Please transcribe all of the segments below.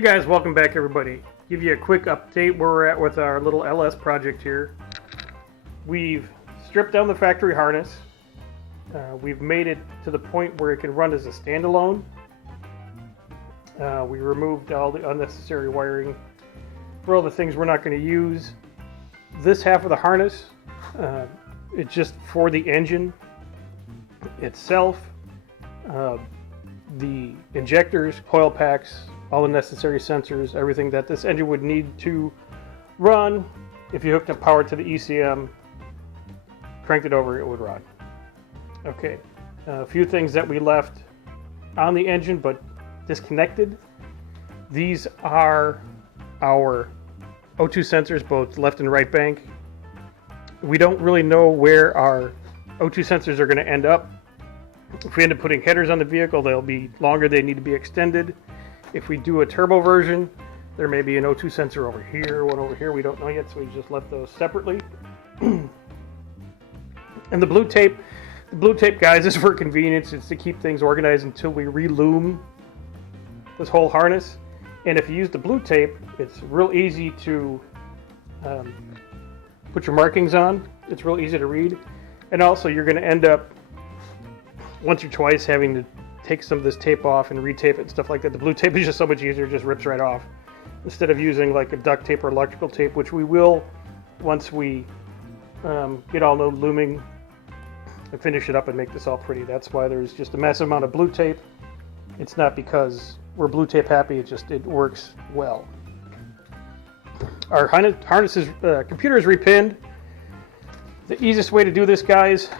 Hey guys, welcome back everybody. Give you a quick update where we're at with our little LS project here. We've stripped down the factory harness. We've made it to the point where it can run as a standalone. We removed all the unnecessary wiring for all the things we're not going to use. This half of the harness, it's just for the engine itself. The injectors, coil packs, all the necessary sensors, everything that this engine would need to run. If you hooked up power to the ECM, cranked it over, it would run. Okay, a few things that we left on the engine but disconnected. These are our O2 sensors, both left and right bank. We don't really know where our O2 sensors are going to end up. If we end up putting headers on the vehicle, they'll be longer, they need to be extended. If we do a turbo version, there may be an O2 sensor over here, one over here, we don't know yet, so we just left those separately. And the blue tape, guys, is for convenience. It's to keep things organized until we relume this whole harness. And if you use the blue tape, it's real easy to put your markings on. It's real easy to read. And also, you're going to end up once or twice having to take some of this tape off and retape it and stuff like that. The blue tape is just so much easier, it just rips right off. Instead of using like a duct tape or electrical tape, which we will once we get all the looming and finish it up and make this all pretty. That's why there's just a massive amount of blue tape. It's not because we're blue tape happy, it works well. Our harness computer is repinned. The easiest way to do this, guys,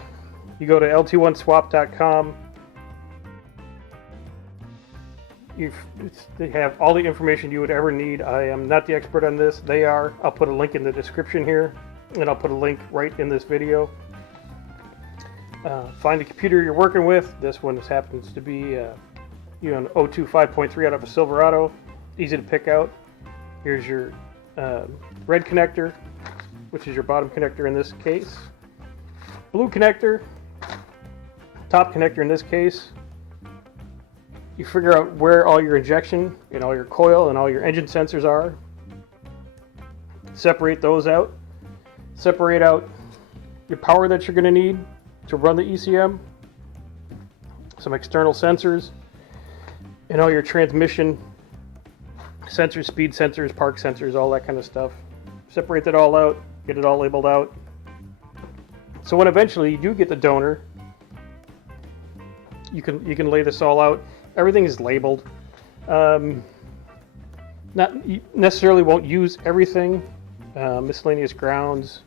you go to lt1swap.com. They have all the information you would ever need. I am not the expert on this. They are. I'll put a link in the description here, and I'll put a link right in this video. Find the computer you're working with. This one happens to be an O2 5.3 out of a Silverado. Easy to pick out. Here's your red connector, which is your bottom connector in this case. Blue connector, top connector in this case. You figure out where all your injection and all your coil and all your engine sensors are. Separate those out. Separate out your power that you're going to need to run the ECM. Some external sensors. And all your transmission sensors, speed sensors, park sensors, all that kind of stuff. Separate that all out. Get it all labeled out. So when eventually you do get the donor, you can lay this all out. Everything is labeled. Not necessarily won't use everything. Miscellaneous grounds,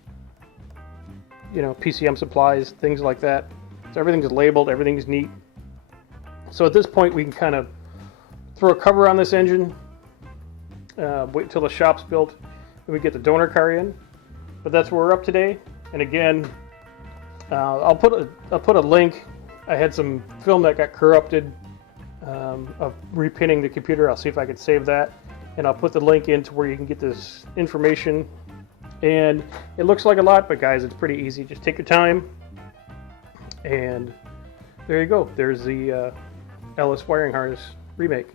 PCM supplies, things like that. So everything's labeled. Everything's neat. So at this point, we can kind of throw a cover on this engine. Wait until the shop's built, and we get the donor car in. But that's where we're up today. And again, I'll put a link. I had some film that got corrupted of repinning the computer. I'll see if I can save that, and I'll put the link into where you can get this information. And it looks like a lot, but guys, it's pretty easy. Just take your time, and there you go. There's the LS wiring harness remake.